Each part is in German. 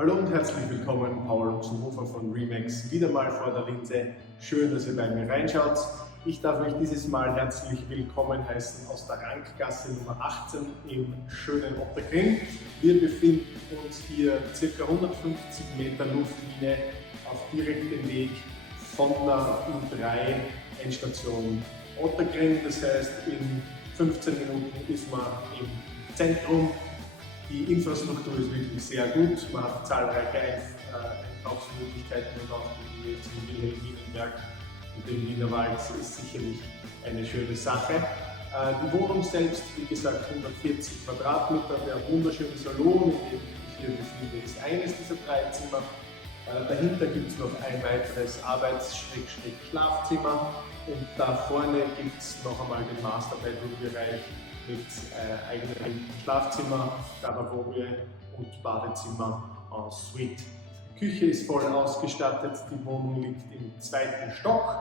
Hallo und herzlich willkommen, Paul Luxenhofer von Remax, wieder mal vor der Linse. Schön, dass ihr bei mir reinschaut. Ich darf euch dieses Mal herzlich willkommen heißen aus der Rankgasse Nummer 18 im schönen Otterkring. Wir befinden uns hier ca. 150 Meter Luftlinie auf direktem Weg von der U3 Endstation Otterkring. Das heißt, in 15 Minuten ist man im Zentrum. Die Infrastruktur ist wirklich sehr gut. Man hat zahlreiche Einkaufsmöglichkeiten und auch die jetzt im Wilhelminenberg und im Wienerwald ist sicherlich eine schöne Sache. Die Wohnung selbst, wie gesagt, 140 Quadratmeter, der wunderschöne Salon, in dem ich hier befinde, ist eines dieser 3 Zimmer. Dahinter gibt es noch ein weiteres Arbeits-Schlafzimmer und da vorne gibt es noch einmal den Master-Bedroom-Bereich mit eigenem Schlafzimmer, Garderobe und Badezimmer en suite. Die Küche ist voll ausgestattet, die Wohnung liegt im 2. Stock.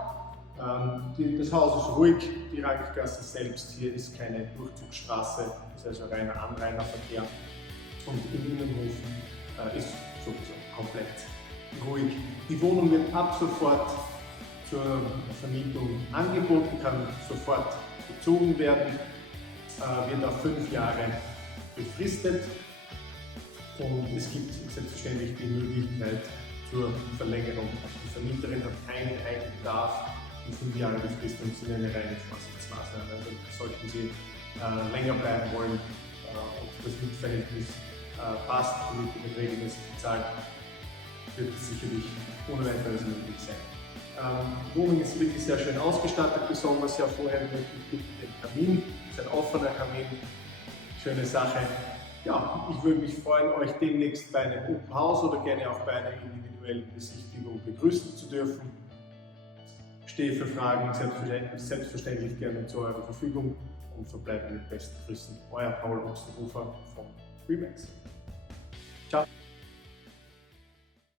Das Haus ist ruhig, die Rankgasse selbst hier ist keine Durchzugsstraße, ist also reiner Anrainerverkehr und im Innenhof ist sowieso komplett ruhig. Die Wohnung wird ab sofort zur Vermietung angeboten, kann sofort bezogen werden. Wird auf 5 Jahre befristet und es gibt selbstverständlich die Möglichkeit zur Verlängerung. Die Vermieterin hat keinen Eigenbedarf. Die 5 Jahre Befristung sind eine reine Vorsichtsmaßnahme. Also sollten Sie länger bleiben wollen und das Mietverhältnis passt, die Miete wird regelmäßig bezahlt, wird es sicherlich ohne weiteres möglich sein. Die Wohnung ist wirklich sehr schön ausgestattet, besonders hervorhebend mit dem Kamin. Es ist ein offener Kamin, schöne Sache. Ja, ich würde mich freuen, euch demnächst bei einem Open House oder gerne auch bei einer individuellen Besichtigung begrüßen zu dürfen. Ich stehe für Fragen selbstverständlich gerne zu eurer Verfügung und verbleibe mit besten Grüßen. Euer Paul Luxenhofer von Remax. Ciao.